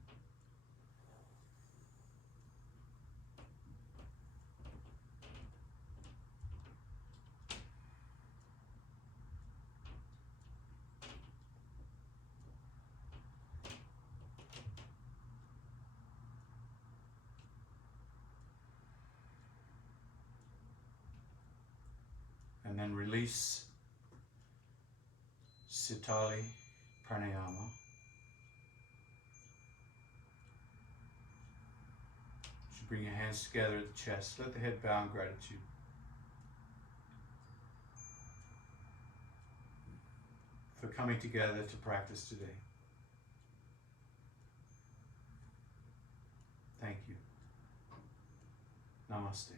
And then release Sitali Pranayama. You bring your hands together at the chest. Let the head bow in gratitude. For coming together to practice today. Thank you. Namaste.